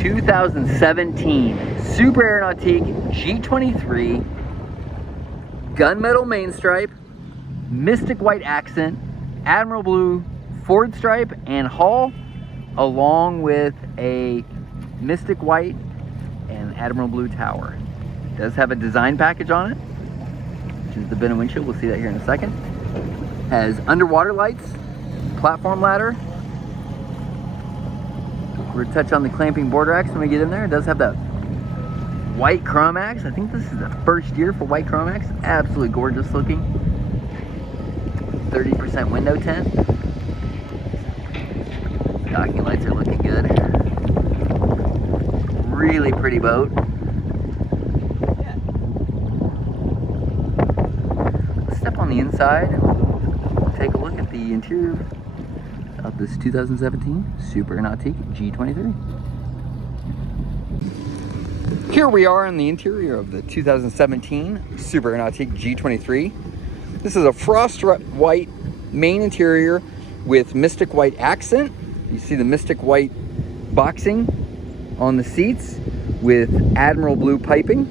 2017 Super Nautique G23 gunmetal main stripe, mystic white accent, admiral blue forward stripe and hull, along with a mystic white and admiral blue tower. It does have a design package on it, which is the Bennett windshield. We'll see that here in a second. Has underwater lights, platform ladder. We're gonna touch on the clamping border axe when we get in there. It does have that white chrome axe. I think this is the first year for white chrome axe. Absolutely gorgeous looking. 30% window tint. Docking lights are looking good. Really pretty boat. Let's step on the inside and take a look at the interior of this 2017 Super Nautique G23. Here we are in the interior of the 2017 Super Nautique G23. This is a frost white main interior with mystic white accent. You see the mystic white boxing on the seats with admiral blue piping,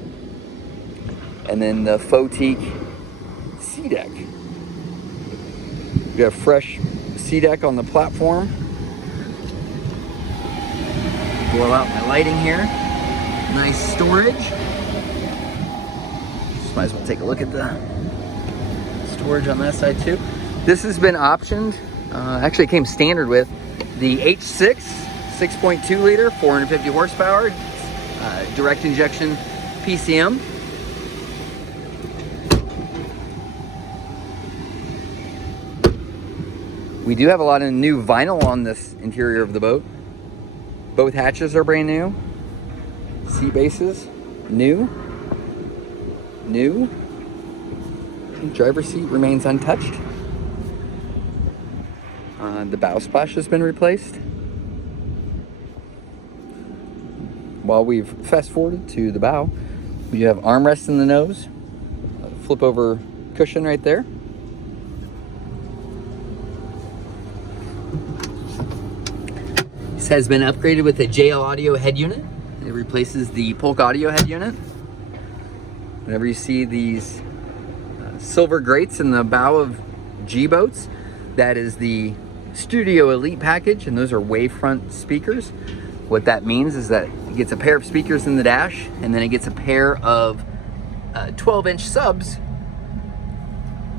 and then the faux teak sea deck. We got fresh sea deck on the platform. Blow out my lighting here. Nice storage. Just might as well take a look at the storage on that side too. This has been optioned. Actually, it came standard with the H6 6.2 liter, 450 horsepower, direct injection PCM. We do have a lot of new vinyl on this interior of the boat. Both hatches are brand new. Seat bases, new. Driver's seat remains untouched. The bow splash has been replaced. While we've fast forwarded to the bow, we have armrests in the nose, flip over cushion right there. This has been upgraded with a JL Audio head unit. It replaces the Polk Audio head unit. Whenever you see these silver grates in the bow of G boats, that is the Studio Elite package, and those are wavefront speakers. What that means is that it gets a pair of speakers in the dash, and then it gets a pair of 12-inch subs,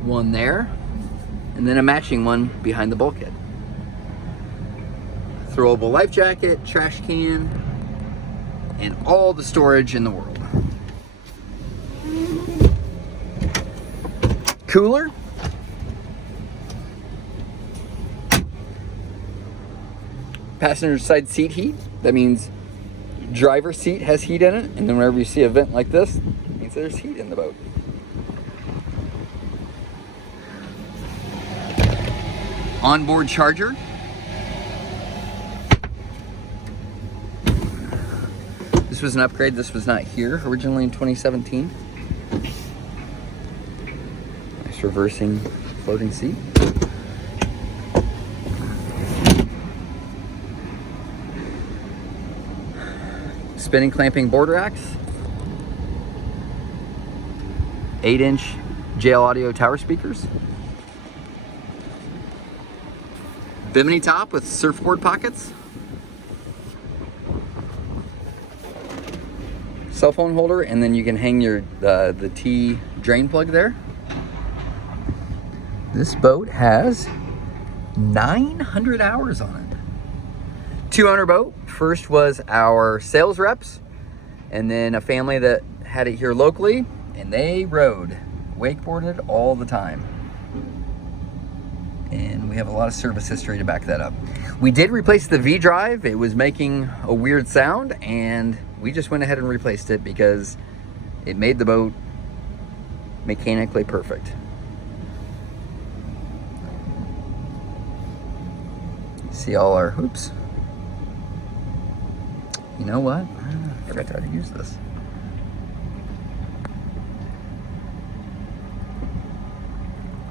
one there, and then a matching one behind the bulkhead. Throwable life jacket, trash can, and all the storage in the world. Cooler. Passenger side seat heat. That means driver's seat has heat in it, and then whenever you see a vent like this, it means there's heat in the boat. Onboard charger. This was an upgrade. This was not here originally in 2017. Nice reversing floating seat. Spinning clamping border axe. 8-inch JL Audio tower speakers. Bimini top with surfboard pockets. Cell phone holder, and then you can hang your the T drain plug there. This boat has 900 hours on it. 2-owner boat. First was our sales reps, and then a family that had it here locally, and they rode, wakeboarded all the time. And we have a lot of service history to back that up. We did replace the V-drive. It was making a weird sound, and we just went ahead and replaced it because it made the boat mechanically perfect. See all our hoops. You know what? I forgot how to use this.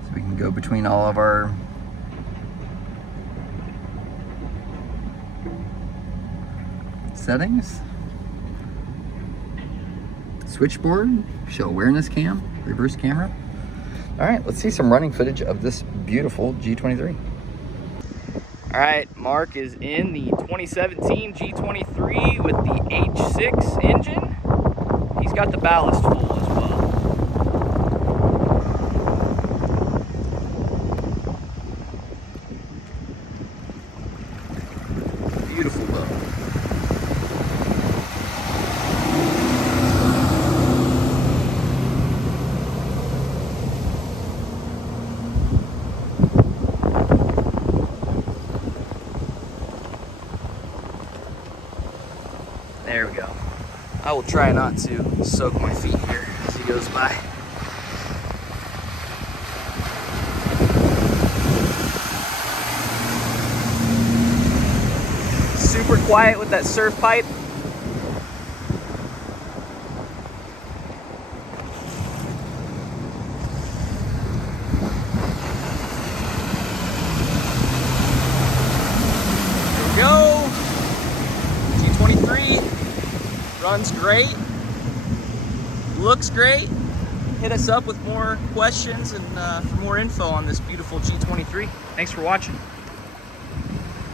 So we can go between all of our settings. Switchboard, show awareness cam, reverse camera. All right, let's see some running footage of this beautiful G23. All right, Mark is in the 2017 G23 with the H6 engine. He's got the ballast full as well. Beautiful boat. There we go. I will try not to soak my feet here as he goes by. Super quiet with that surf pipe. There we go. G23 runs great, looks great. Hit us up with more questions and for more info on this beautiful G23. Thanks for watching.